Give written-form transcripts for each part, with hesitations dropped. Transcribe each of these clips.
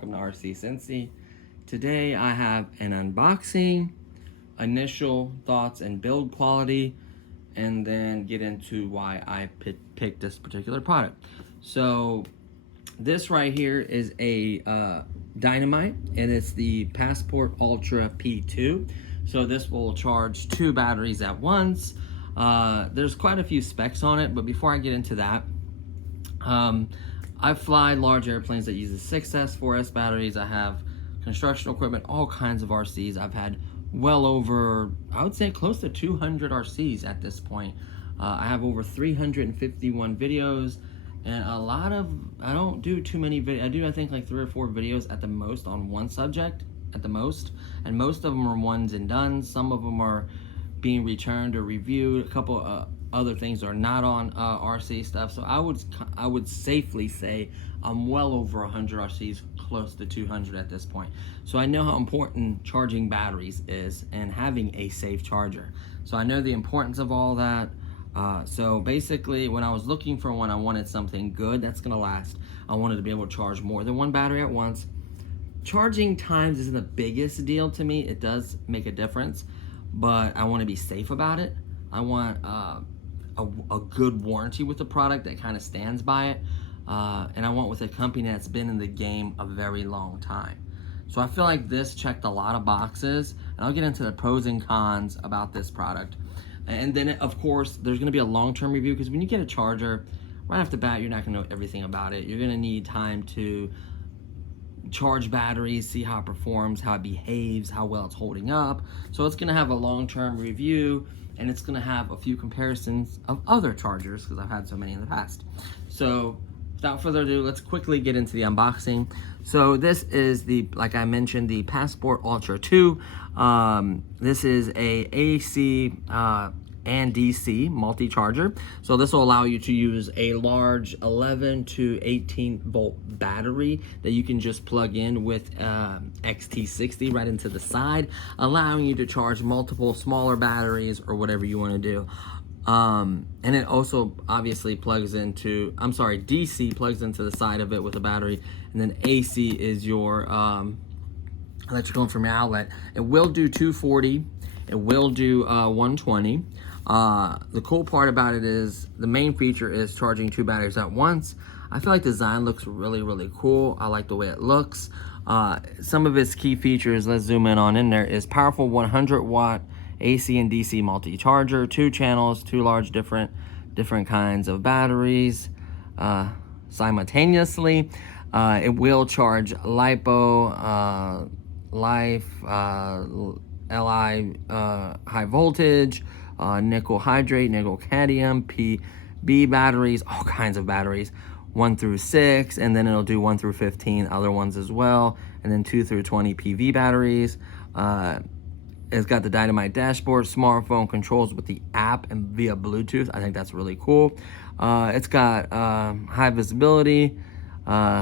welcome to RC Cincy. Today I have an unboxing, initial thoughts and build quality, and then get into why I picked this particular product. So this right here is a dynamite, and it's the Passport Ultra P2. So this will charge 2 batteries at once. There's quite a few specs on it, but before I get into that, I fly large airplanes that use the 6S, 4S batteries. I have construction equipment, all kinds of RCs. I've had well over, I would say close to 200 RCs at this point. I have over 351 videos, and a lot of, I don't do too many videos. I do, I think, like 3 or 4 videos at the most on one subject, at the most. And most of them are ones and done. Some of them are being returned or reviewed. A couple other things are not on RC stuff. So I would safely say I'm well over 100 RCs, close to 200 at this point. So I know how important charging batteries is and having a safe charger. So I know the importance of all that. So basically, when I was looking for one, I wanted something good that's gonna last. I wanted to be able to charge more than 1 battery at once. Charging times isn't the biggest deal to me. It does make a difference, but I want to be safe about it. I want a good warranty with the product that kind of stands by it, and I want with a company that's been in the game a very long time. So I feel like this checked a lot of boxes, and I'll get into the pros and cons about this product. And then, of course, there's going to be a long-term review, because when you get a charger, right off the bat, you're not going to know everything about it. You're going to need time to charge batteries, see how it performs, how it behaves, how well it's holding up. So it's going to have a long-term review, and it's going to have a few comparisons of other chargers, because I've had so many in the past. So without further ado, let's quickly get into the unboxing. So this is the, like I mentioned, the Passport Ultra 2. This is a AC and DC multi-charger. So this will allow you to use a large 11 to 18 volt battery that you can just plug in with XT60 right into the side, allowing you to charge multiple smaller batteries or whatever you want to do. And it also obviously plugs into, DC plugs into the side of it with a battery, and then AC is your electrical from your outlet. It will do 240, it will do 120. The cool part about it is the main feature is charging 2 batteries at once. I feel like the design looks really, really cool. I like the way it looks. Some of its key features, let's zoom in there, is powerful 100 watt AC and DC multi-charger, 2 channels, 2 large different kinds of batteries simultaneously. It will charge LiPo, Life, Li high voltage, nickel hydrate, nickel cadmium, PB batteries, all kinds of batteries, 1 through 6, and then it'll do 1 through 15 other ones as well, and then 2 through 20 PV batteries. It's got the Dynamite dashboard, smartphone controls with the app and via Bluetooth. I think that's really cool. It's got high visibility,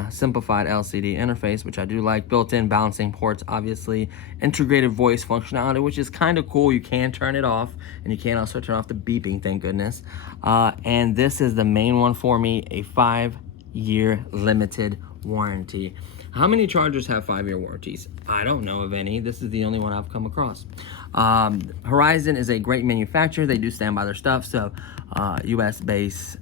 simplified LCD interface, which I do like, built-in balancing ports, obviously, integrated voice functionality, which is kind of cool. You can turn it off, and you can also turn off the beeping, thank goodness. And this is the main one for me, a 5-year limited warranty. How many chargers have 5-year warranties? I don't know of any. This is the only one I've come across. Horizon is a great manufacturer. They do stand by their stuff, so US-based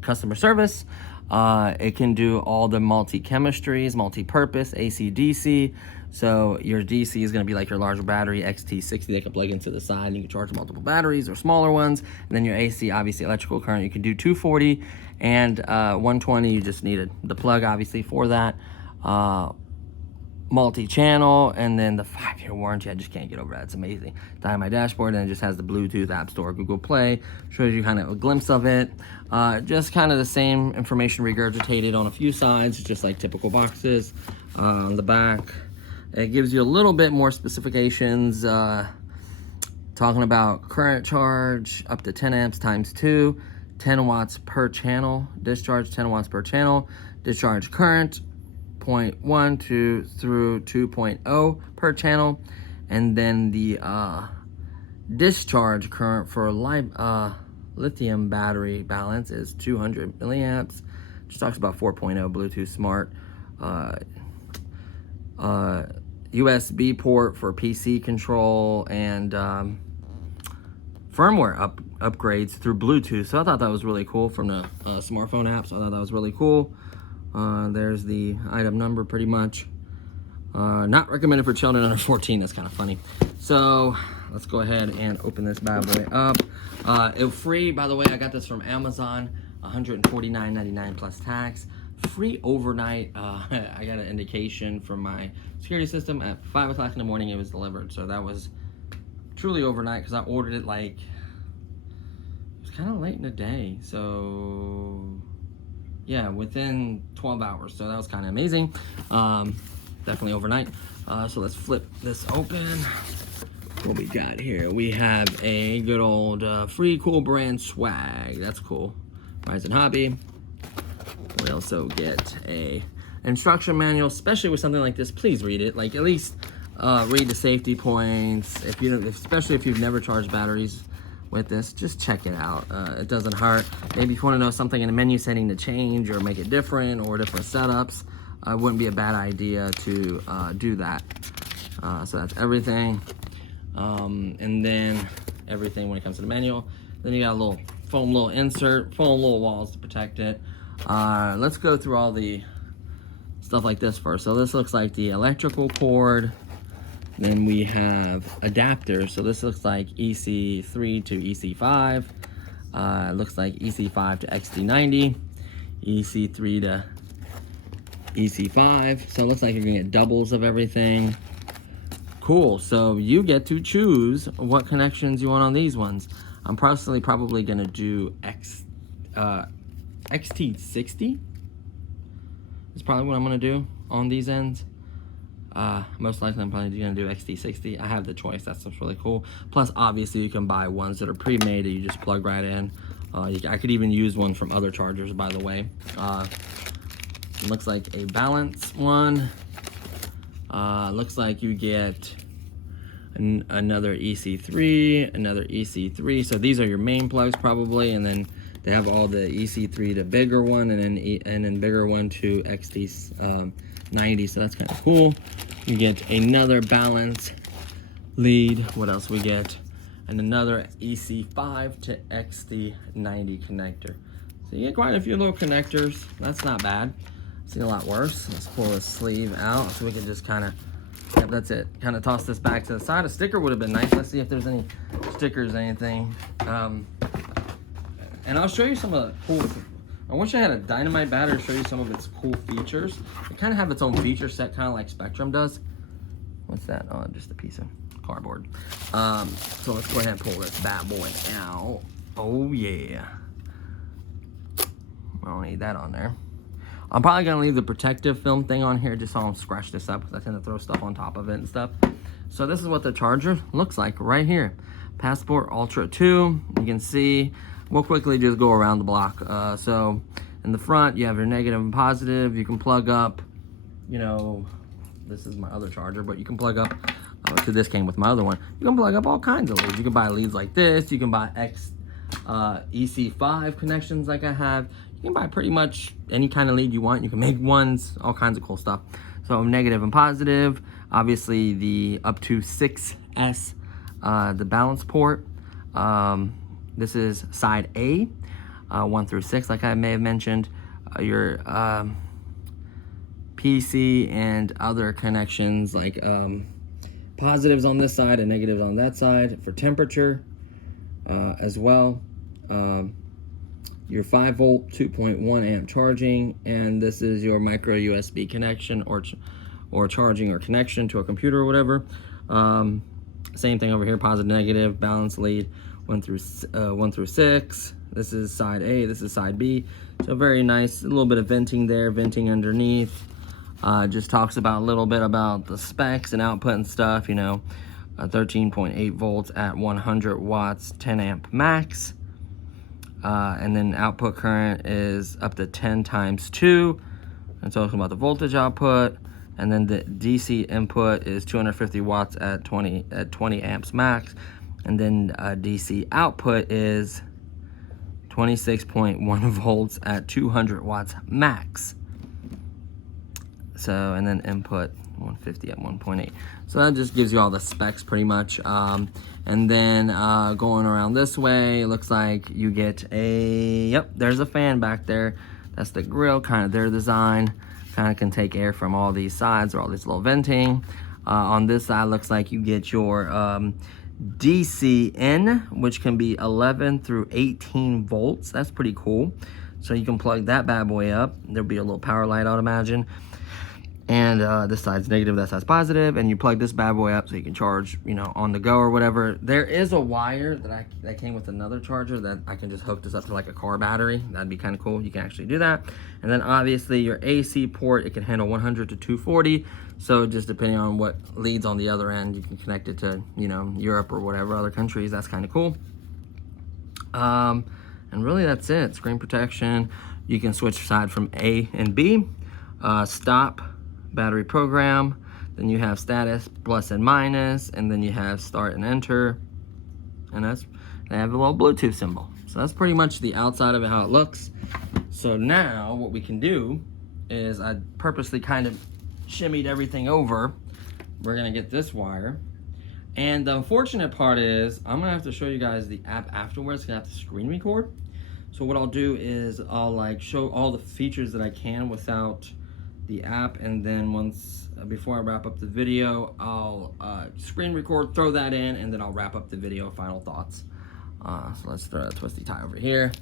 customer service. It can do all the multi-chemistries, multi-purpose, AC, DC. So your DC is going to be like your larger battery, XT60, they can plug into the side, and you can charge multiple batteries or smaller ones. And then your AC, obviously electrical current, you can do 240 and 120. You just needed the plug, obviously, for that. Multi-channel, and then the 5-year warranty. I just can't get over that. It's amazing. Dynamite dashboard, and it just has the Bluetooth, App Store, Google Play. Shows you kind of a glimpse of it. Just kind of the same information regurgitated on a few sides, just like typical boxes. On the back, it gives you a little bit more specifications, talking about current charge up to 10 amps times 2, 10 watts per channel, discharge 10 watts per channel, discharge current 0.1 through 2.0 per channel, and then the discharge current for lithium battery balance is 200 milliamps. Just talks about 4.0 Bluetooth Smart. USB port for PC control, and firmware upgrades through Bluetooth. So I thought that was really cool from the smartphone app. So I thought that was really cool. There's the item number pretty much. Not recommended for children under 14. That's kind of funny. So let's go ahead and open this bad boy up. It was free, by the way. I got this from Amazon, $149.99 plus tax. Free overnight. I got an indication from my security system at 5 o'clock in the morning it was delivered. So that was truly overnight, because I ordered it like, it was kind of late in the day. So yeah, within 12 hours. So that was kind of amazing. Definitely overnight. So let's flip this open. What we got here? We have a good old free cool brand swag. That's cool. Rise and Hobby. We also get a instruction manual, especially with something like this. Please read it. Like, at least read the safety points. Especially if you've never charged batteries with this, just check it out. It doesn't hurt. Maybe if you want to know something in a menu setting to change or make it different, or different setups, it wouldn't be a bad idea to do that. So that's everything. And then everything when it comes to the manual. Then you got a little foam little insert, foam little walls to protect it. Let's go through all the stuff like this first. So this looks like the electrical cord. Then we have adapters. So this looks like EC3 to EC5. It looks like EC5 to XT90, EC3 to EC5. So it looks like you're gonna get doubles of everything. Cool. So you get to choose what connections you want on these ones. I'm personally probably gonna do XT60. Is probably what I'm gonna do on these ends. Most likely I'm probably gonna do XT60. I have the choice. That stuff's really cool. Plus, obviously, you can buy ones that are pre-made that you just plug right in. I could even use one from other chargers, by the way. It looks like a balance one. Looks like you get another EC3, another EC3. So these are your main plugs probably, and then they have all the EC3 to bigger one, and then bigger one to XT90. So that's kind of cool. You get another balance lead. What else we get? And another EC5 to XT90 connector. So you get quite a few little connectors. That's not bad. I've seen a lot worse. Let's pull this sleeve out so we can just kind of, yep, that's it. Kind of toss this back to the side. A sticker would have been nice. Let's see if there's any stickers, anything. And I'll show you some of the cool, I wish I had a dynamite battery to show you some of its cool features. It kind of have its own feature set, kind of like Spectrum does. What's that? Oh, just a piece of cardboard. So let's go ahead and pull this bad boy out. Oh yeah. I don't need that on there. I'm probably gonna leave the protective film thing on here just so I don't scratch this up, because I tend to throw stuff on top of it and stuff. So this is what the charger looks like right here. Passport Ultra 2, you can see. We'll quickly just go around the block. So in the front, you have your negative and positive. You can plug up, you know, this is my other charger, but you can plug up, so this came with my other one. You can plug up all kinds of leads. You can buy leads like this. You can buy EC5 connections like I have. You can buy pretty much any kind of lead you want. You can make ones, all kinds of cool stuff. So negative and positive, obviously the up to 6S, the balance port. This is side A, 1 through 6, like I may have mentioned. Your PC and other connections, like positives on this side and negatives on that side for temperature as well. Your 5-volt, 2.1 amp charging, and this is your micro USB connection or charging or connection to a computer or whatever. Same thing over here, positive, negative, balance lead, 1 through 6. This is side A, this is side B. So very nice, a little bit of venting there, venting underneath. Just talks about a little bit about the specs and output and stuff, you know. 13.8 volts at 100 watts, 10 amp max. And then output current is up to 10 times 2. And talking about the voltage output. And then the DC input is 250 watts at 20 amps max. And then DC output is 26.1 volts at 200 watts max. So, and then input 150 at 1.8. So that just gives you all the specs pretty much. And then going around this way, it looks like you get a, yep, there's a fan back there. That's the grill, kind of their design. Kind of can take air from all these sides or all this little venting. On this side, looks like you get your DC in, which can be 11 through 18 volts. That's pretty cool. So you can plug that bad boy up. There'll be a little power light, I would imagine. And this side's negative, that side's positive, and you plug this bad boy up so you can charge, you know, on the go or whatever. There is a wire that came with another charger that I can just hook this up to like a car battery. That'd be kind of cool. You can actually do that. And then obviously your AC port, it can handle 100 to 240. So just depending on what leads on the other end, you can connect it to, you know, Europe or whatever other countries. That's kind of cool. And really that's it. Screen protection. You can switch side from A and B. Stop, battery program. Then you have status, plus and minus, and then you have start and enter. And they have a little Bluetooth symbol. So that's pretty much the outside of it, how it looks. So now what we can do is I purposely kind of shimmied everything over. We're gonna get this wire. And the unfortunate part is I'm gonna have to show you guys the app afterwards. Gonna have to screen record. So what I'll do is I'll like show all the features that I can without the app, and then once before I wrap up the video, I'll screen record, throw that in, and then I'll wrap up the video. Final thoughts. So let's throw a twisty tie over here.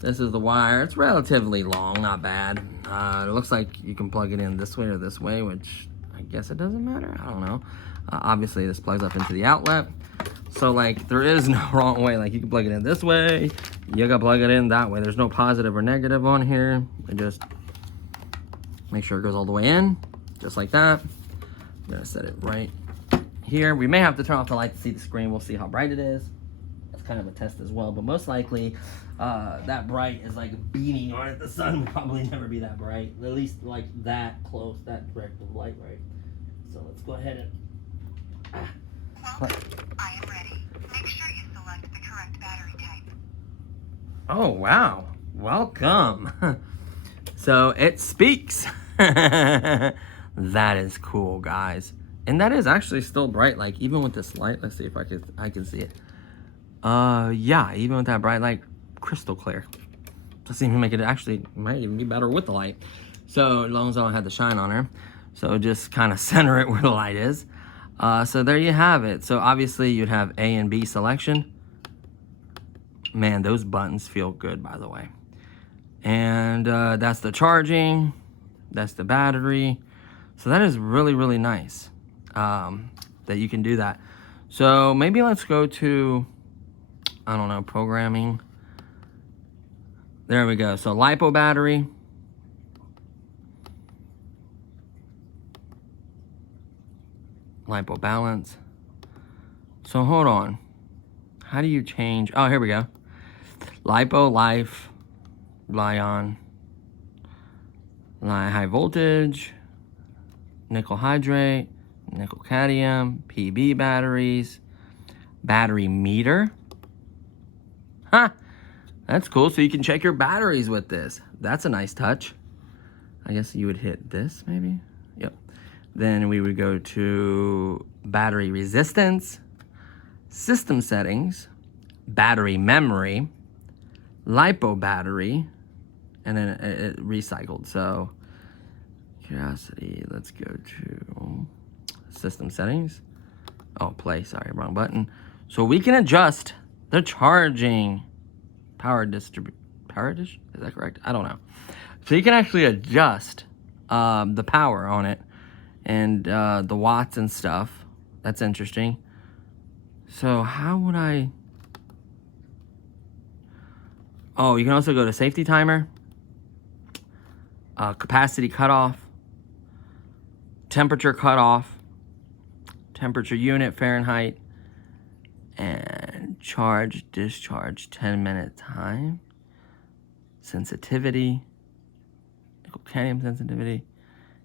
This is the wire. It's relatively long, not bad. It looks like you can plug it in this way or this way, which I guess it doesn't matter. I don't know. Obviously, this plugs up into the outlet. So, like, there is no wrong way. Like, you can plug it in this way. You can plug it in that way. There's no positive or negative on here. It just make sure it goes all the way in, just like that. I'm going to set it right here. We may have to turn off the light to see the screen. We'll see how bright it is. That's kind of a test as well. But most likely, that bright is like beaming on it. The sun will probably never be that bright. At least like that close, that direct of light, right? So let's go ahead and... Welcome. I am ready. Make sure you select the correct battery type. Oh, wow. Welcome. So it speaks. That is cool, guys. And that is actually still bright. Like, even with this light, let's see if I can see it. Yeah, even with that bright light, crystal clear. Doesn't even make it, actually might even be better with the light. So as long as I don't have the shine on her. So just kind of center it where the light is. So there you have it. So obviously you'd have A and B selection. Man, those buttons feel good, by the way. And that's the charging. That's the battery. So that is really, really nice that you can do that. So maybe let's go to, I don't know, programming. There we go. So LiPo battery. LiPo balance. So hold on. How do you change? Oh, here we go. LiPo, life, Li-on, high voltage, nickel hydrate, nickel cadmium, PB batteries, battery meter. Huh, that's cool. So you can check your batteries with this. That's a nice touch. I guess you would hit this maybe. Yep. Then we would go to battery resistance, system settings, battery memory, LiPo battery, and then it recycled. So curiosity, let's go to system settings. Oh, play, sorry, wrong button. So we can adjust the charging is that correct? I don't know. So you can actually adjust the power on it and the watts and stuff. That's interesting. So how would I... Oh, you can also go to safety timer, capacity cutoff, temperature cutoff, temperature unit Fahrenheit, and charge, discharge, 10-minute time, sensitivity, nickel cadmium sensitivity,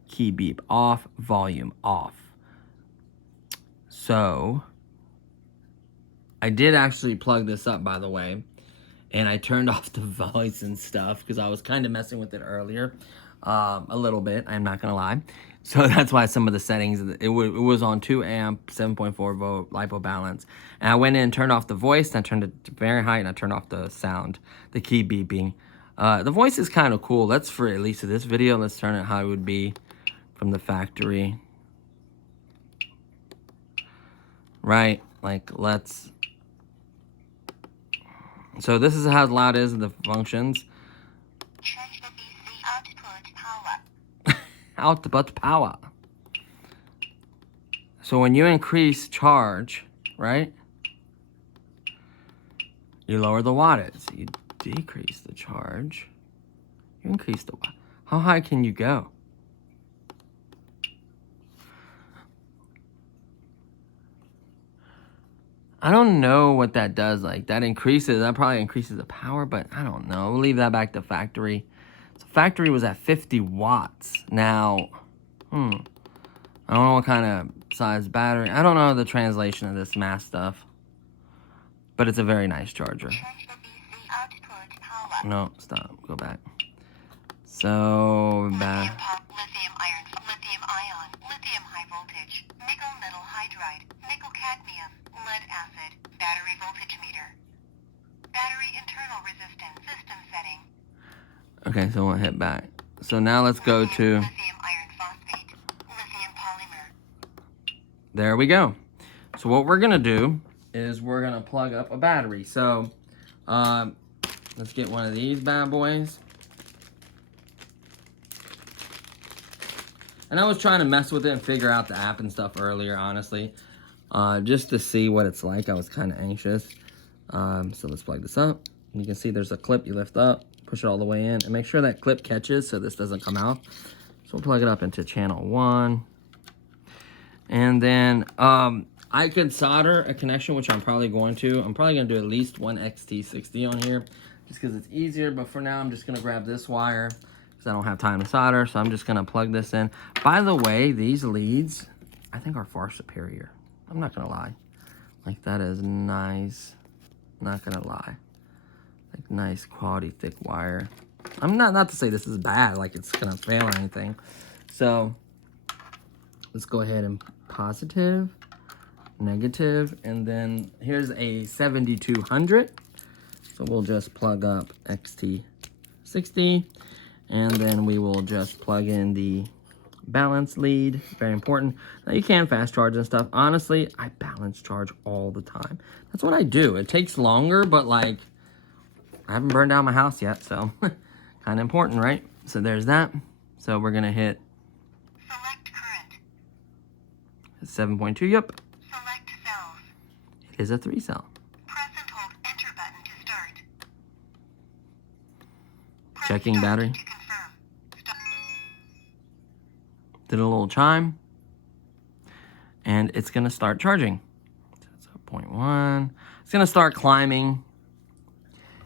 key beep off, volume off. So I did actually plug this up, by the way, and I turned off the voice and stuff because I was kind of messing with it earlier, a little bit, I'm not gonna lie. So that's why some of the settings, it was on 2 amp, 7.4 volt LiPo balance. And I went in and turned off the voice, and I turned it to very high, and I turned off the sound, the key beeping. The voice is kind of cool. That's for at least this video. Let's turn it how it would be from the factory. Right, like let's... So this is how loud it is, the functions. Change the DC output power. Output power. So when you increase charge, right, you lower the wattage. You decrease the charge, you increase the watt. How high can you go? I don't know what that does. Like that probably increases the power, but I don't know. We'll leave that back to factory. So factory was at 50 watts. Now, I don't know what kind of size battery. I don't know the translation of this math stuff, but it's a very nice charger. Change the DC output power. No, stop. Go back. So, Lithium iron, lithium ion, lithium high voltage, nickel metal hydride, nickel cadmium, lead acid, battery voltage meter, battery internal resistance, system setting. Okay, so we'll hit back. So now let's go to... Lithium iron phosphate, lithium polymer. There we go. So what we're going to do is we're going to plug up a battery. So, let's get one of these bad boys. And I was trying to mess with it and figure out the app and stuff earlier, honestly. Just to see what it's like. I was kind of anxious. So let's plug this up. And you can see there's a clip you lift up, push it all the way in, and make sure that clip catches so this doesn't come out. So we'll plug it up into channel 1. And then I could solder a connection, which I'm probably going to. I'm probably going to do at least one XT60 on here, just because it's easier. But for now, I'm just going to grab this wire, because I don't have time to solder. So I'm just going to plug this in. By the way, these leads, I think, are far superior. I'm not going to lie. Like, that is nice. Not going to lie. Like, nice, quality, thick wire. I'm not to say this is bad, like it's going to fail or anything. So, let's go ahead and positive, negative, and then here's a 7200. So we'll just plug up XT60, and then we will just plug in the balance lead. Very important. Now you can fast charge and stuff. Honestly, I balance charge all the time. That's what I do. It takes longer, but like I haven't burned down my house yet, so kind of important, right? So there's that. So we're gonna hit Select current. 7.2. Yep, Select cells. it is a 3-cell. Press and hold enter button to start. Press Checking start battery. to confirm. Stop. Did a little chime, and it's gonna start charging. So it's a 0.1. It's gonna start climbing.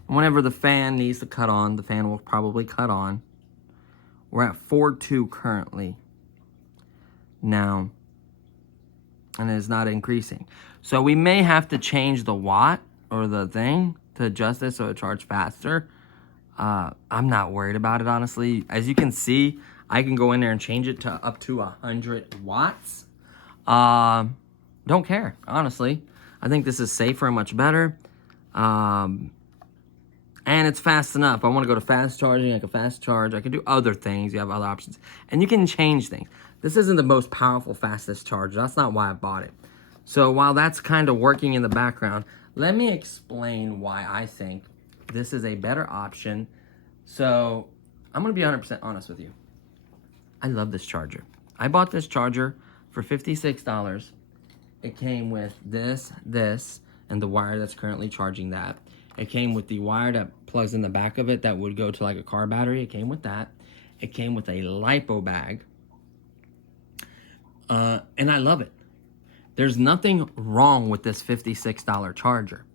And whenever the fan needs to cut on, the fan will probably cut on. We're at 4.2 currently now, and it's not increasing. So we may have to change the watt or the thing to adjust it so it charges faster. I'm not worried about it, honestly. As you can see, I can go in there and change it to up to 100 watts. Don't care, honestly. I think this is safer and much better. And it's fast enough. I want to go to fast charging. I can fast charge. I can do other things. You have other options. And you can change things. This isn't the most powerful, fastest charger. That's not why I bought it. So while that's kind of working in the background, let me explain why I think this is a better option. So I'm going to be 100% honest with you. I love this charger. I bought this charger for $56. It came with this, and the wire that's currently charging that. It came with the wire that plugs in the back of it that would go to like a car battery. It came with that. It came with a LiPo bag. And I love it. There's nothing wrong with this $56 charger.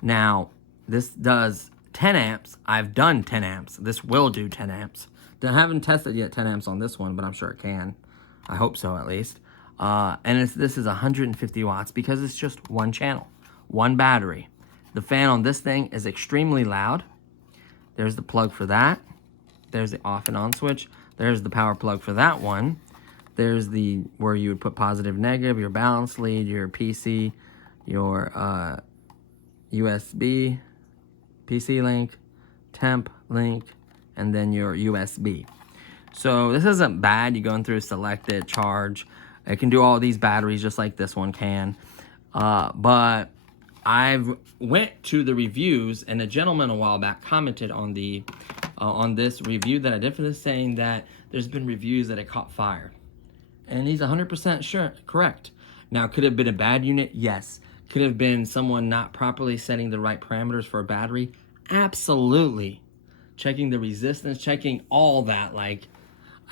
Now, this does 10 amps. I've done 10 amps. This will do 10 amps. I haven't tested yet 10 amps on this one, but I'm sure it can. I hope so, at least. And this is 150 watts because it's just one channel, one battery. The fan on this thing is extremely loud. There's the plug for that. There's the off and on switch. There's the power plug for that one. There's the where you would put positive, negative, your balance lead, your PC, your USB, PC link, temp link, and then your USB. So this isn't bad. You're going through select it, charge. It can do all these batteries just like this one can. But I've went to the reviews, and a gentleman a while back commented on the on this review that I did for this, saying that there's been reviews that it caught fire. And he's 100% sure, correct. Now, could it have been a bad unit? Yes. Could it have been someone not properly setting the right parameters for a battery? Absolutely. Checking the resistance, checking all that. Like,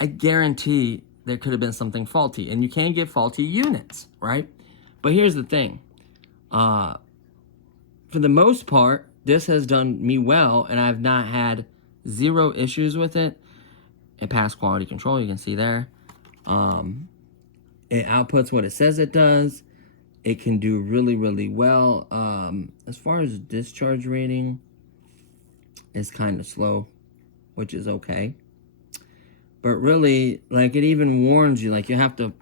I guarantee there could have been something faulty. And you can get faulty units, right? But here's the thing. For the most part, this has done me well, and I've not had zero issues with it. It passed quality control, you can see there. It outputs what it says it does. It can do really, really well. As far as discharge rating, it's kind of slow, which is okay. But really, like, it even warns you, like, you have to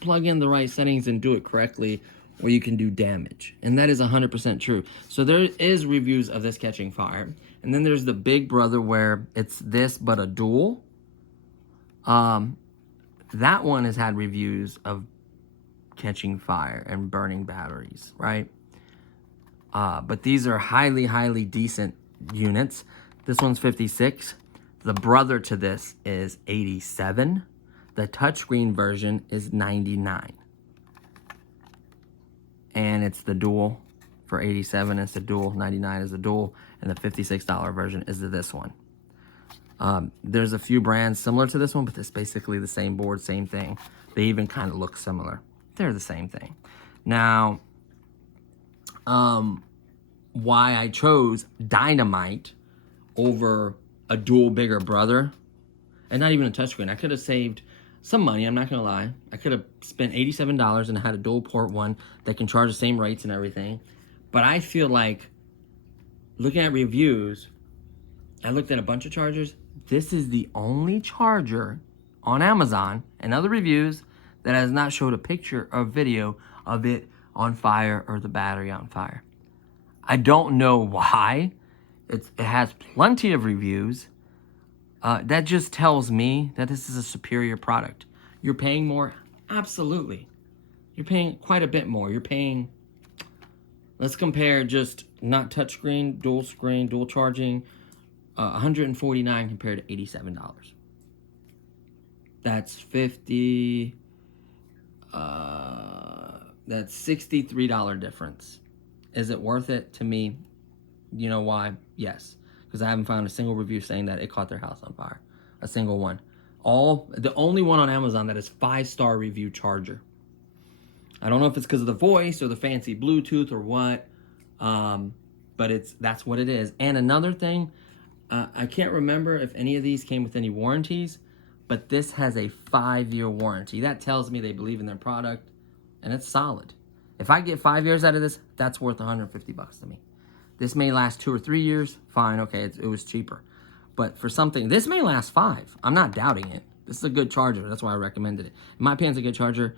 plug in the right settings and do it correctly, or you can do damage. And that is 100% true. So there is reviews of this catching fire. And then there's the big brother where it's this but a dual. That one has had reviews of catching fire and burning batteries, right? But these are highly, highly decent units. This one's 56. The brother to this is 87. The touchscreen version is 99. And it's the dual for 87. It's the dual. 99 is the dual. And the $56 version is this one. There's a few brands similar to this one, but it's basically the same board, same thing. They even kind of look similar. They're the same thing. Now, why I chose Dynamite over a dual bigger brother, and not even a touchscreen. I could have saved some money, I'm not going to lie. I could have spent $87 and had a dual port one that can charge the same rates and everything. But I feel like, looking at reviews, I looked at a bunch of chargers. This is the only charger on Amazon and other reviews that has not showed a picture or video of it on fire or the battery on fire. I don't know why. It has plenty of reviews. That just tells me that this is a superior product. You're paying more? Absolutely. You're paying quite a bit more. You're paying, let's compare just not touchscreen, dual screen, dual charging, $149 compared to $87. That's that's $63 difference. Is it worth it? To me, you know why? Yes. Because I haven't found a single review saying that it caught their house on fire. A single one. The only one on Amazon that is 5-star review charger. I don't know if it's because of the voice or the fancy Bluetooth or what. But that's what it is. And another thing, I can't remember if any of these came with any warranties, but this has a 5-year warranty. That tells me they believe in their product, and it's solid. If I get 5 years out of this, that's worth $150 to me. This may last 2 or 3 years. Fine, okay, it was cheaper. But for something, this may last 5. I'm not doubting it. This is a good charger. That's why I recommended it. In my opinion, it's a good charger.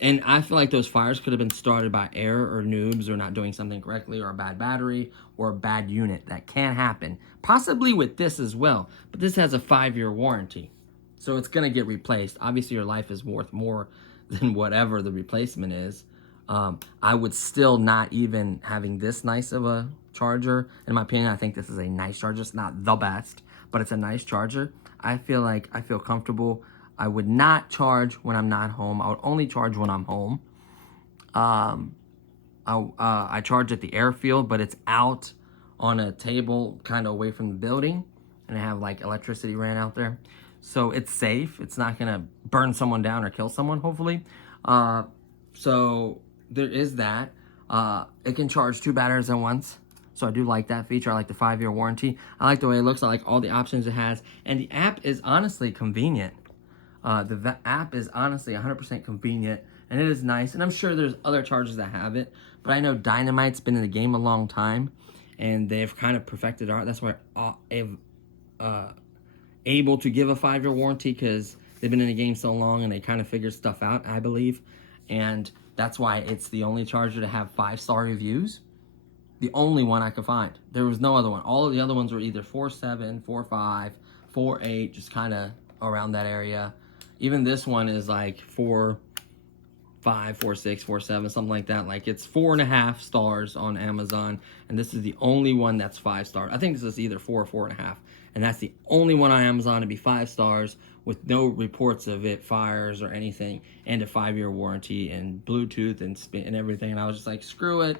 And I feel like those fires could have been started by error or noobs or not doing something correctly or a bad battery or a bad unit. That can happen. Possibly with this as well. But this has a 5-year warranty. So it's going to get replaced. Obviously, your life is worth more than whatever the replacement is. I would still not even having this nice of a charger. In my opinion, I think this is a nice charger. It's not the best, but it's a nice charger. I feel comfortable. I would not charge when I'm not home. I would only charge when I'm home. I charge at the airfield, but it's out on a table kind of away from the building. And I have like electricity ran out there. So it's safe. It's not going to burn someone down or kill someone, hopefully. So there is that. It can charge 2 batteries at once. So I do like that feature. I like the 5-year warranty. I like the way it looks. I like all the options it has. And the app is honestly convenient. The app is honestly 100% convenient. And it is nice. And I'm sure there's other chargers that have it. But I know Dynamite's been in the game a long time. And they've kind of perfected art. That's why I'm able to give a 5-year warranty. Because they've been in the game so long and they kind of figured stuff out, I believe. And that's why it's the only charger to have 5-star reviews. The only one I could find. There was no other one. All of the other ones were either 4.7, 4.5, 4.8, just kind of around that area. Even this one is like 4.5, 4.6, 4.7, something like that. Like it's 4.5 stars on Amazon, and this is the only one that's 5 stars. I think this is either 4 or 4.5, and that's the only one on Amazon to be 5 stars with no reports of it fires or anything, and a 5-year warranty and Bluetooth and everything. And I was just like, screw it.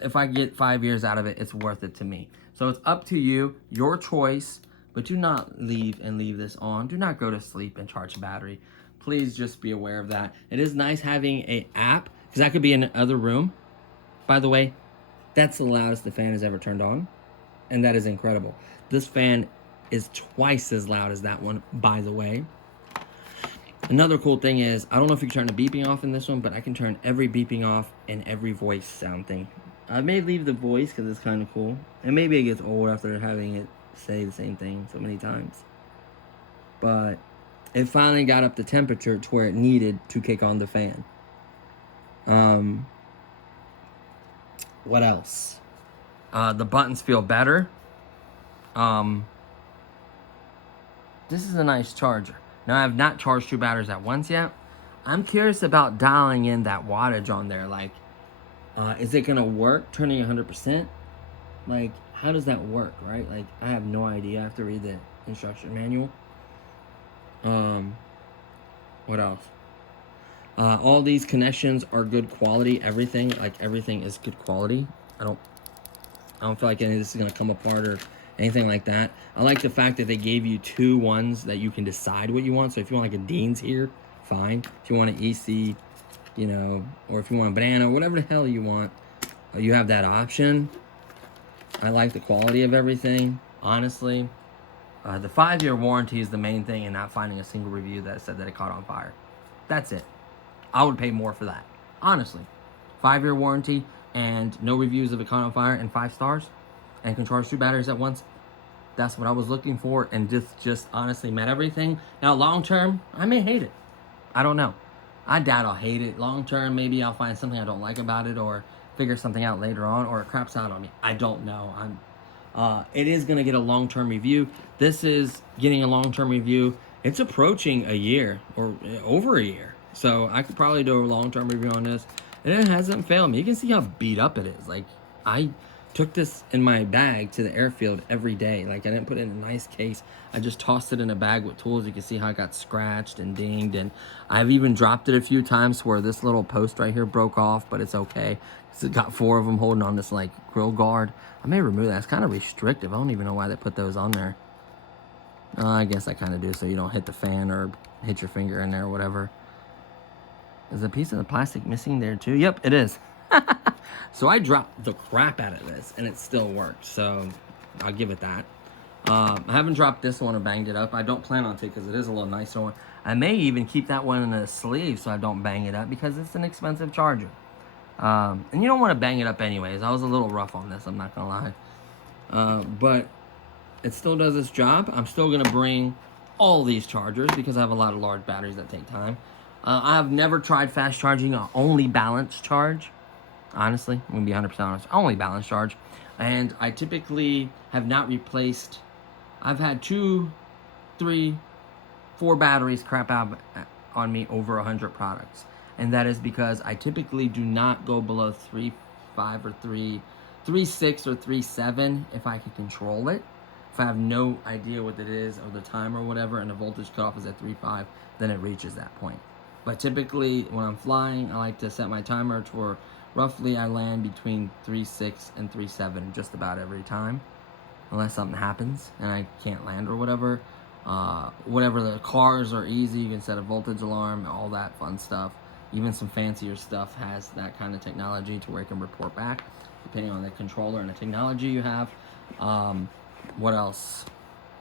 If I get 5 years out of it, it's worth it to me. So it's up to you, your choice, but do not leave this on. Do not go to sleep and charge the battery. Please just be aware of that. It is nice having an app, because that could be in another room. By the way, that's the loudest the fan has ever turned on, and that is incredible. This fan is twice as loud as that one, by the way. Another cool thing is, I don't know if you can turn the beeping off in this one, but I can turn every beeping off and every voice sound thing. I may leave the voice because it's kind of cool. And maybe it gets old after having it say the same thing so many times. But it finally got up the temperature to where it needed to kick on the fan. What else? The buttons feel better. This is a nice charger. Now, I have not charged 2 batteries at once yet. I'm curious about dialing in that wattage on there. Like, is it going to work turning 100%? Like, how does that work, right? Like, I have no idea. I have to read the instruction manual. What else? All these connections are good quality. Everything is good quality. I don't feel like any of this is going to come apart or anything like that. I like the fact that they gave you 2 ones that you can decide what you want. So if you want like a Dean's here, fine. If you want an EC, you know, or if you want a banana, whatever the hell you want, you have that option. I like the quality of everything, honestly. The 5-year warranty is the main thing, and not finding a single review that said that it caught on fire. That's it. I would pay more for that, honestly. 5-year warranty and no reviews of it caught on fire and 5 stars, and can charge 2 batteries at once. That's what I was looking for, and just honestly met everything. Now, long term, I may hate it. I don't know. I doubt I'll hate it. Long term, maybe I'll find something I don't like about it, or figure something out later on, or it craps out on me. I don't know. It is gonna get a long-term review. This is getting a long-term review. It's approaching a year or over a year, so I could probably do a long-term review on this. And it hasn't failed me. You can see how beat up it is. Like, I took this in my bag to the airfield every day. Like, I didn't put it in a nice case. I just tossed it in a bag with tools. You can see how it got scratched and dinged. And I've even dropped it a few times where this little post right here broke off, but it's okay. It's got 4 of them holding on this, like, grill guard. I may remove that. It's kind of restrictive. I don't even know why they put those on there. I guess I kind of do, so you don't hit the fan or hit your finger in there or whatever. Is a piece of the plastic missing there too? Yep, it is. So I dropped the crap out of this, and it still worked. So I'll give it that. I haven't dropped this one or banged it up. I don't plan on to, because it is a little nicer one. I may even keep that one in the sleeve so I don't bang it up, because it's an expensive charger. And you don't want to bang it up anyways. I was a little rough on this, I'm not gonna lie. But it still does its job. I'm still gonna bring all these chargers because I have a lot of large batteries that take time. I have never tried fast charging. I only balance charge. Honestly, I'm gonna be 100% honest. I only balance charge, and I typically have not replaced. I've had 2, 3, 4 batteries crap out on me over 100 products, and that is because I typically do not go below 3.5 or 3.6 or 3.7 if I can control it. If I have no idea what it is or the time or whatever, and the voltage cutoff is at 3.5, then it reaches that point. But typically, when I'm flying, I like to set my timer to where roughly I land between 3.6 and 3.7 just about every time. Unless something happens and I can't land or whatever. Whatever, the cars are easy. You can set a voltage alarm, all that fun stuff. Even some fancier stuff has that kind of technology to where it can report back, depending on the controller and the technology you have. What else?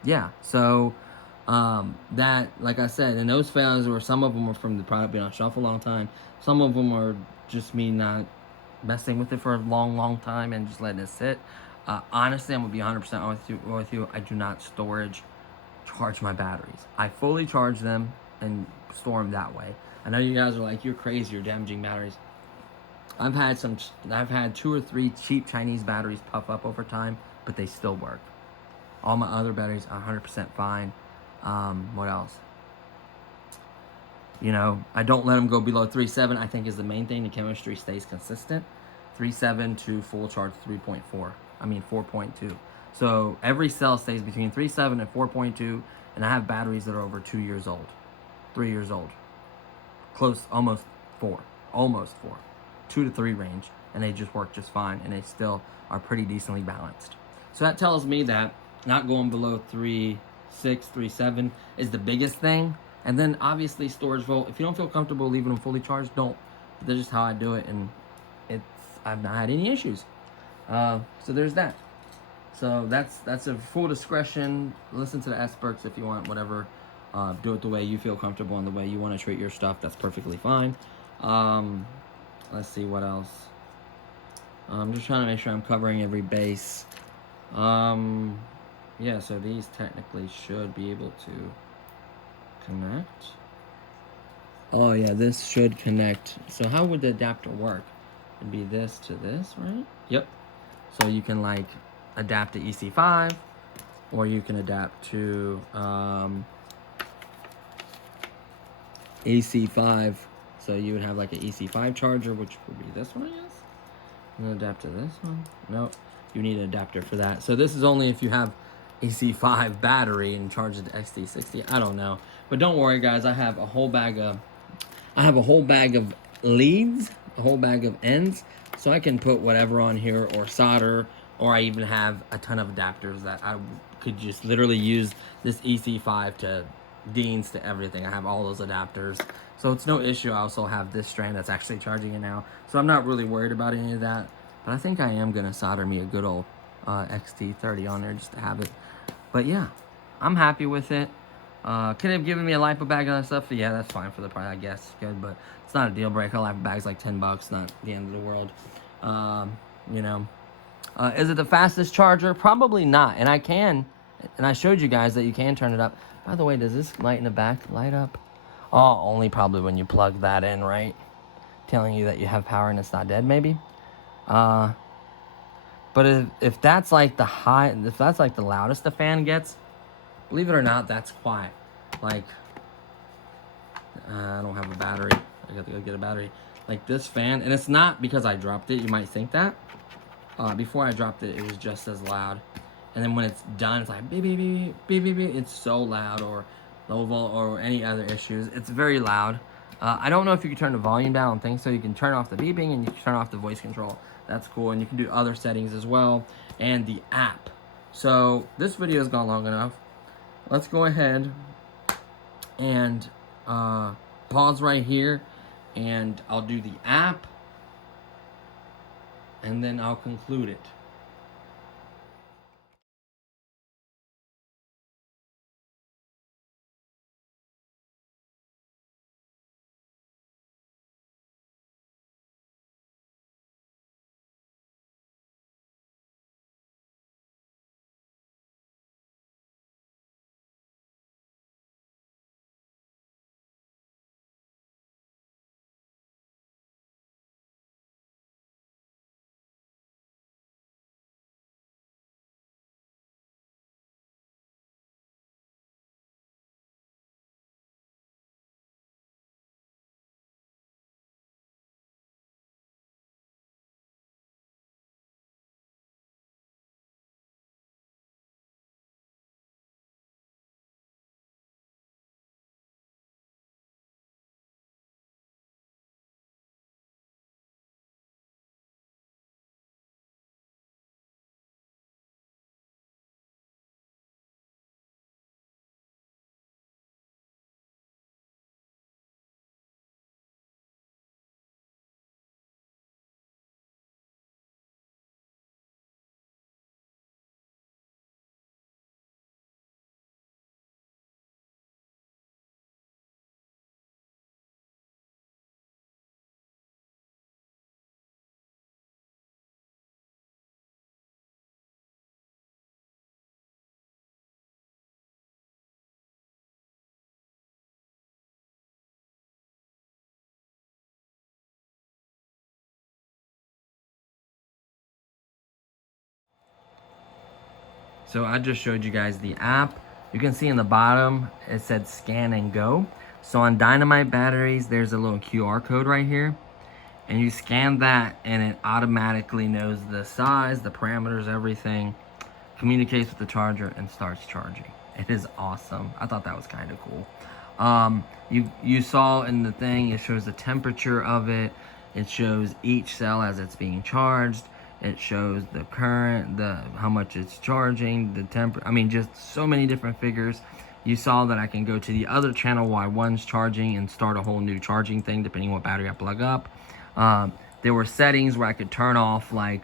Yeah, so that, like I said, and those failures were, some of them were from the product being on shelf a long time. Some of them are just me not messing with it for a long time and just letting it sit. Honestly, I'm gonna be 100% honest with you. I do not storage charge my batteries. I fully charge them and store them that way. I know you guys are like, you're crazy, you're damaging batteries. I've had 2 or 3 cheap Chinese batteries puff up over time, but they still work. All my other batteries are 100% fine. What else? You know, I don't let them go below 3.7. I think is the main thing. The chemistry stays consistent. 3.7 to full charge 3.4. I mean 4.2. So every cell stays between 3.7 and 4.2, and I have batteries that are over 2 years old, 3 years old, close, almost 4, 2 to 3 range, and they just work just fine, and they still are pretty decently balanced. So that tells me that not going below 3.6, 3.7 is the biggest thing. And then obviously storage volt. If you don't feel comfortable leaving them fully charged, don't. But that's just how I do it, and I've not had any issues. So there's that. So that's a full discretion. Listen to the experts if you want, whatever. Do it the way you feel comfortable and the way you want to treat your stuff. That's perfectly fine. Let's see what else. I'm just trying to make sure I'm covering every base. Yeah, so these technically should be able to connect. Oh yeah, this should connect. So how would the adapter work? It'd be this to this, right? Yep. So you can like adapt to EC5, or you can adapt to EC5. So you would have like an EC5 charger, which would be this one, I guess. And adapt to this one. Nope. You need an adapter for that. So this is only if you have EC5 battery and charge it to XT60. I don't know. But don't worry, guys. I have a whole bag of leads, a whole bag of ends, so I can put whatever on here or solder, or I even have a ton of adapters that I could just literally use this EC5 to Dean's to everything. I have all those adapters, so it's no issue. I also have this strand that's actually charging it now, so I'm not really worried about any of that. But I think I am gonna solder me a good old XT30 on there just to have it. But yeah, I'm happy with it. Could have given me a lipo bag and other stuff. Yeah, that's fine for the price, I guess. Good, but it's not a deal breaker. A lipo bag's like $10, not the end of the world. You know, is it the fastest charger? Probably not. And I showed you guys that you can turn it up. By the way, does this light in the back light up? Oh, only probably when you plug that in, right? Telling you that you have power and it's not dead, maybe. But if that's like if that's like the loudest the fan gets, believe it or not, that's quiet. Like, I don't have a battery. I got to go get a battery. Like this fan, and it's not because I dropped it. You might think that. Before I dropped it, it was just as loud. And then when it's done, it's like beep, beep, beep, beep, beep, beep. It's so loud, or low volt, or any other issues. It's very loud. I don't know if you can turn the volume down. I don't think so. You can turn off the beeping, and you can turn off the voice control. That's cool. And you can do other settings as well. And the app. So this video has gone long enough. Let's go ahead and pause right here, and I'll do the app, and then I'll conclude it. So I just showed you guys the app. You can see in the bottom, it said scan and go. So on Dynamite batteries, there's a little QR code right here. And you scan that and it automatically knows the size, the parameters, everything, communicates with the charger and starts charging. It is awesome. I thought that was kind of cool. You saw in the thing, it shows the temperature of it. It shows each cell as it's being charged. It shows the current, how much it's charging, the temperature. I mean, just so many different figures. You saw that I can go to the other channel while one's charging and start a whole new charging thing depending on what battery I plug up. There were settings where I could turn off like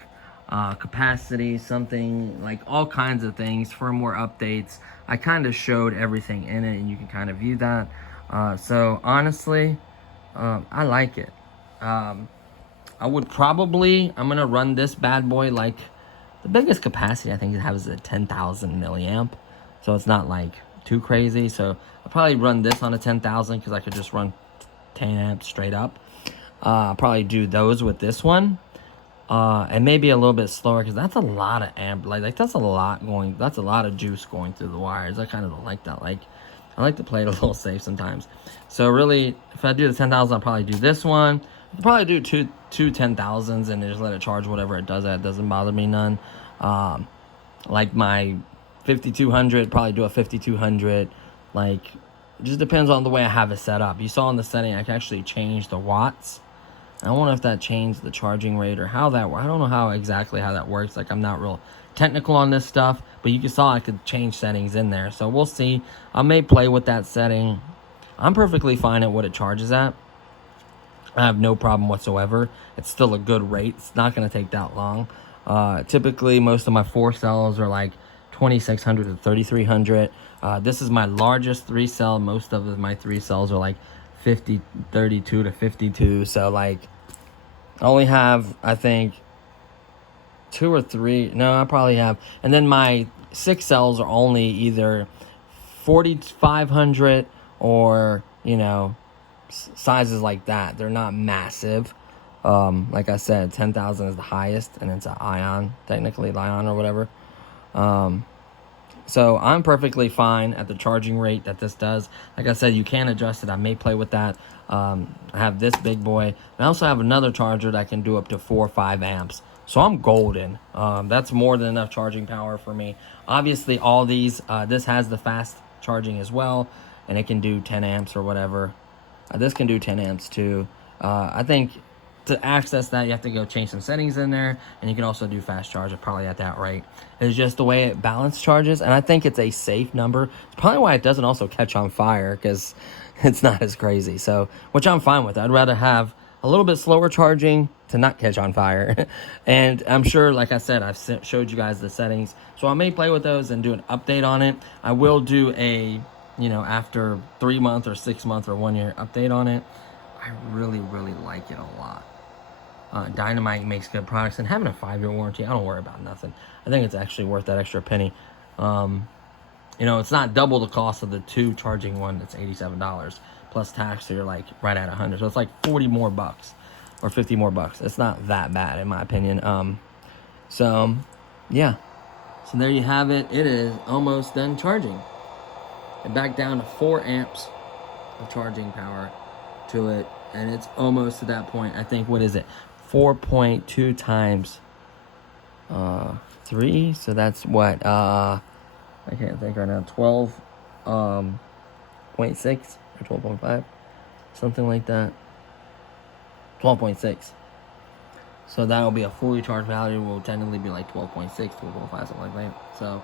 capacity, something like all kinds of things, firmware updates. I kind of showed everything in it and you can kind of view that. So honestly, I like it. I would probably, I'm gonna run this bad boy like, the biggest capacity I think it has is a 10,000 milliamp. So it's not like too crazy. So I'll probably run this on a 10,000 because I could just run 10 amps straight up. I'll probably do those with this one. And maybe a little bit slower because that's a lot of amp, like that's a lot of juice going through the wires. I kind of don't like that. Like, I like to play it a little safe sometimes. So really, if I do the 10,000, I'll probably do this one. I'll probably do two 10,000s and just let it charge whatever it does. That doesn't bother me none. Like my 5200, probably do a 5200. Like, it just depends on the way I have it set up. You saw in the setting, I can actually change the watts. I don't know if that changed the charging rate or how that works. I don't know exactly how that works. Like, I'm not real technical on this stuff, but you saw I could change settings in there. So we'll see. I may play with that setting. I'm perfectly fine at what it charges at. I have no problem whatsoever. It's still a good rate. It's not going to take that long. Typically, most of my 4 cells are like 2,600 to 3,300. This is my largest 3 cell. Most of my 3 cells are like 32 to 52. So like, I only have, I think, 2 or 3. No, I probably have. And then my 6 cells are only either 4,500 or, you know, sizes like that. They're not massive. Like I said, 10,000 is the highest, and it's an ion, technically, ion or whatever. So I'm perfectly fine at the charging rate that this does. Like I said, you can adjust it. I may play with that. I have this big boy. I also have another charger that can do up to 4 or 5 amps. So I'm golden. That's more than enough charging power for me. Obviously, all these, this has the fast charging as well, and it can do 10 amps or whatever. This can do 10 amps too. I think to access that, you have to go change some settings in there, and you can also do fast charge, probably at that rate. It's just the way it balance charges, and I think it's a safe number. It's probably why it doesn't also catch on fire, because it's not as crazy. So, which I'm fine with. I'd rather have a little bit slower charging to not catch on fire. And I'm sure, like I said, I've showed you guys the settings. So I may play with those and do an update on it. I will do a, you know, after 3 month or 6 month or 1 year update on it. I really, really like it a lot. Dynamite makes good products, and having a 5-year warranty, I don't worry about nothing. I think it's actually worth that extra penny. You know, it's not double the cost of the 2 charging one. It's $87 plus tax, so you're like right at 100. So it's like 40 more bucks or 50 more bucks. It's not that bad in my opinion. So yeah. So there you have it. It is almost done charging. And back down to 4 amps of charging power to it, and it's almost to that point. I think, what is it, 4.2 times 3, so that's what, I can't think right now, 12.6 or 12.5, something like that. 12.6. So that will be a fully charged value. Will technically be like 12.6, 12.5, something like that. So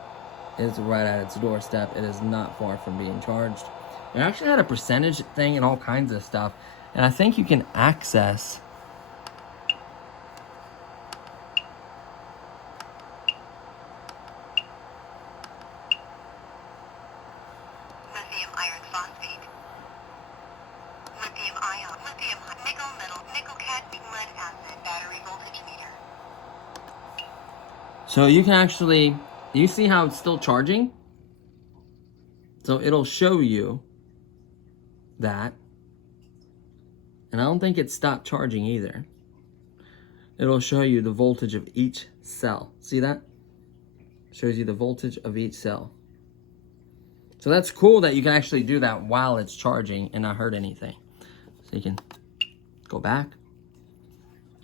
it's right at its doorstep. It is not far from being charged. It actually had a percentage thing and all kinds of stuff. And I think you can access Lithium iron phosphate. Lithium ion. Lithium nickel metal. Nickel cadmium lead acid. Battery voltage meter. So you can actually, you see how it's still charging? So it'll show you that. And I don't think it stopped charging either. It'll show you the voltage of each cell. See that? Shows you the voltage of each cell. So that's cool that you can actually do that while it's charging and not hurt anything. So you can go back.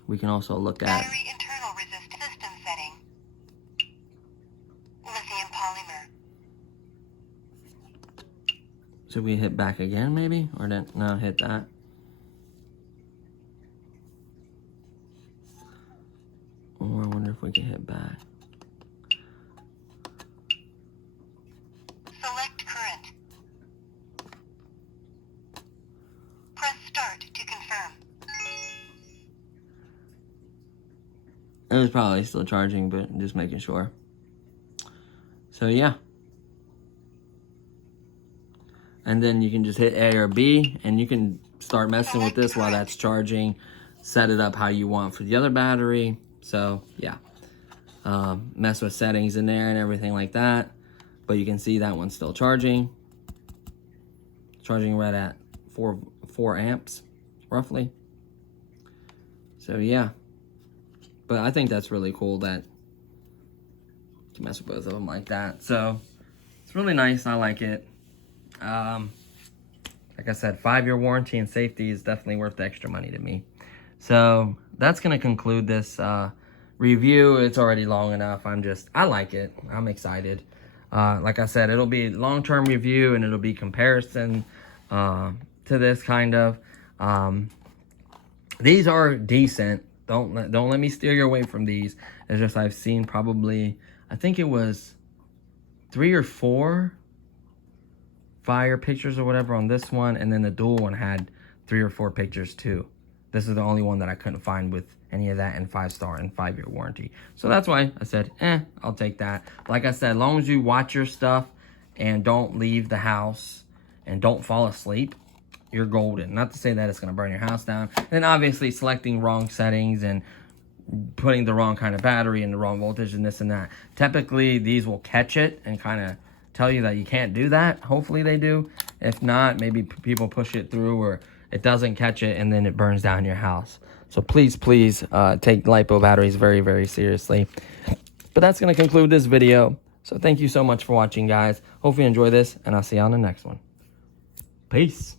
We can also look at battery internal resistance system setting. Lithium polymer. So we hit back again maybe? Or then no, hit that. Or I wonder if we can hit back. Select current. Press start to confirm. It was probably still charging, but just making sure. So yeah. And then you can just hit A or B, and you can start messing with this while that's charging. Set it up how you want for the other battery. So yeah, mess with settings in there and everything like that. But you can see that one's still charging. Charging right at 4 amps, roughly. So yeah. But I think that's really cool that you can mess with both of them like that. So it's really nice. I like it. Like I said, 5-year warranty and safety is definitely worth the extra money to me. So that's going to conclude this review. It's already long enough. I like it. I'm excited. Like I said, it'll be long-term review and it'll be comparison to this kind of. These are decent. Don't let me steer you away from these. It's just I've seen probably, I think it was 3 or 4 fire pictures or whatever on this one, and then the dual one had 3 or 4 pictures too. This is the only one that I couldn't find with any of that in 5-star and 5-year warranty. So that's why I said, I'll take that. Like I said, as long as you watch your stuff and don't leave the house and don't fall asleep, you're golden. Not to say that it's going to burn your house down. And obviously selecting wrong settings and putting the wrong kind of battery and the wrong voltage and this and that. Typically, these will catch it and kind of tell you that you can't do that. Hopefully they do. If not, maybe people push it through or it doesn't catch it and then it burns down your house. So please, please take LiPo batteries very, very seriously. But that's going to conclude this video. So thank you so much for watching, guys. Hope you enjoy this, and I'll see you on the next one. Peace.